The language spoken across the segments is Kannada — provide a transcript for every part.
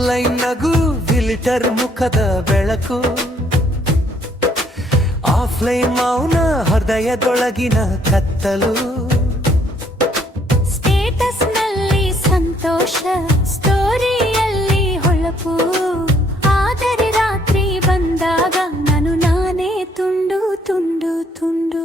ಆನ್ಲೈನ್ ನಗು ಫಿಲ್ಟರ್ ಮುಖದ ಬೆಳಕು, ಆಫ್ಲೈನ್ ಮೌನ ಹೃದಯದೊಳಗಿನ ಕತ್ತಲು. ಸ್ಟೇಟಸ್ ನಲ್ಲಿ ಸಂತೋಷ, ಸ್ಟೋರಿಯಲ್ಲಿ ಹೊಳಪು, ಆದರೆ ರಾತ್ರಿ ಬಂದಾಗ ನಾನು ನಾನೇ ತುಂಡು ತುಂಡು ತುಂಡು.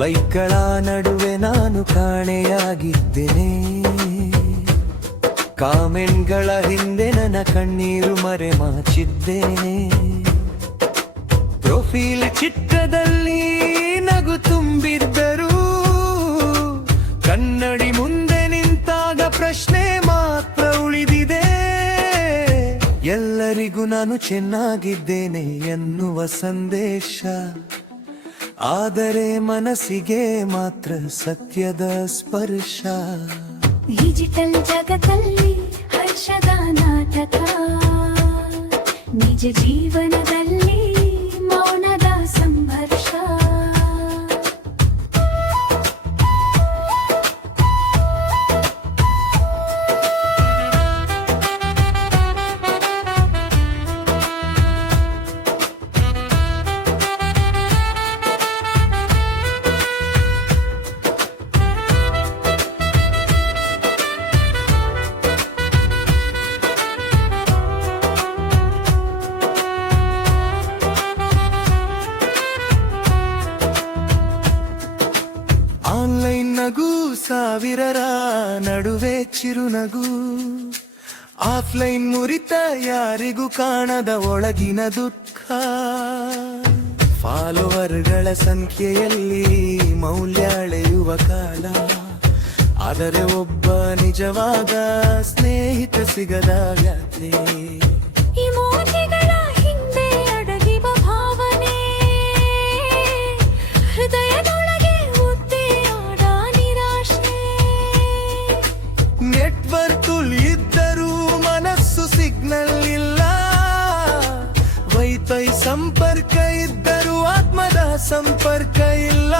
ಲೈಕ್ಗಳ ನಡುವೆ ನಾನು ಕಾಣೆಯಾಗಿದ್ದೇನೆ, ಕಾಮೆಂಟ್ಗಳ ಹಿಂದೆ ನನ್ನ ಕಣ್ಣೀರು ಮರೆಮಾಚಿದ್ದೇನೆ. ಪ್ರೊಫೈಲ್ ಚಿತ್ರದಲ್ಲಿ ನಗು ತುಂಬಿದ್ದರು, ಕನ್ನಡಿ ಮುಂದೆ ನಿಂತಾಗ ಪ್ರಶ್ನೆ ಮಾತ್ರ ಉಳಿದಿದೆ. ಎಲ್ಲರಿಗೂ ನಾನು ಚೆನ್ನಾಗಿದ್ದೇನೆ ಎನ್ನುವ ಸಂದೇಶ, ಆದರೆ ಮನಸ್ಸಿಗೆ ಮಾತ್ರ ಸತ್ಯದ ಸ್ಪರ್ಶ. ಡಿಜಿಟಲ್ ಜಗತ್ತಲ್ಲಿ ಹರ್ಷದ ನಾಟಕ, ನಿಜ ಜೀವನದಲ್ಲಿ ಮೌನದ ಸಂಘರ್ಷ. ಆನ್ಲೈನ್ ನಗು ಸಾವಿರರ ನಡುವೆ ಚಿರುನಗು, ಆಫ್ಲೈನ್ ಮುರಿತ ಯಾರಿಗೂ ಕಾಣದ ಒಳಗಿನ ದುಃಖ. ಫಾಲೋವರ್ಗಳ ಸಂಖ್ಯೆಯಲ್ಲಿ ಮೌಲ್ಯ ಅಳೆಯುವ ಕಾಲ, ಆದರೆ ಒಬ್ಬ ನಿಜವಾದ ಸ್ನೇಹಿತ ಸಿಗದ ವ್ಯಾತ್ರೆ. ಹಿಂದೆ ಅಡಗಿವ ಭಾವನೆ, ಹೃದಯದೊಳಗೆ ಉದ್ದಿಯಾಡ ನಿರಾಶೆ. ನೆಟ್ವರ್ಕ್ ಇದ್ದರೂ ಮನಸ್ಸು ಸಿಗ್ನಲ್ ಇಲ್ಲ, ವೈಫೈ ಸಂಪರ್ಕ ಇದ್ದರೂ ಆತ್ಮದ ಸಂಪರ್ಕ ಇಲ್ಲ.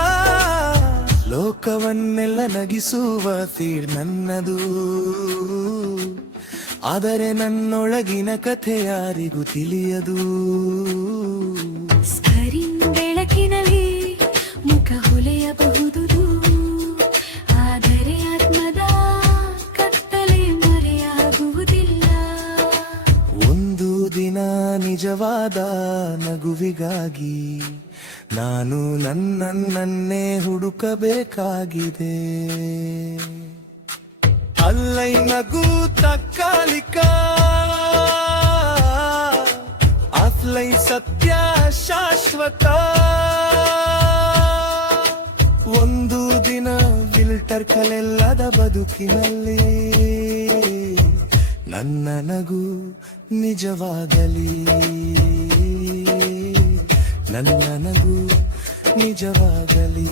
ಲೋಕವನ್ನೆಲ್ಲ ನಗಿಸುವ ಫೀಡ್ ನನ್ನದು, ಆದರೆ ನನ್ನೊಳಗಿನ ಕಥೆ ಯಾರಿಗೂ ತಿಳಿಯದು. ಸ್ಕ್ರೀನ್ ಬೆಳಕಿನಲ್ಲಿ ಮುಖ ಹೊಳೆಯಬಹುದು, ಆದರೆ ಆತ್ಮದ ಕತ್ತಲೆ ಮರೆಯಾಗುವುದಿಲ್ಲ. ಒಂದು ದಿನ ನಿಜವಾದ ನಗುವಿಗಾಗಿ ನಾನು ನನ್ನನ್ನೇ ಹುಡುಕಬೇಕಾಗಿದೆ. ಆನ್ಲೈನ್ ನಗು ತಾತ್ಕಾಲಿಕ, ಆಫ್ಲೈನ್ ಸತ್ಯ ಶಾಶ್ವತ. ಒಂದು ದಿನ ಫಿಲ್ಟರ್ ಕಲೆಲ್ಲದ ಬದುಕಿನಲ್ಲಿ ನನ್ನ ನಗು ನಿಜವಾಗಲಿ, ನನ್ನ ನಗು ನಿಜವಾಗಲಿ.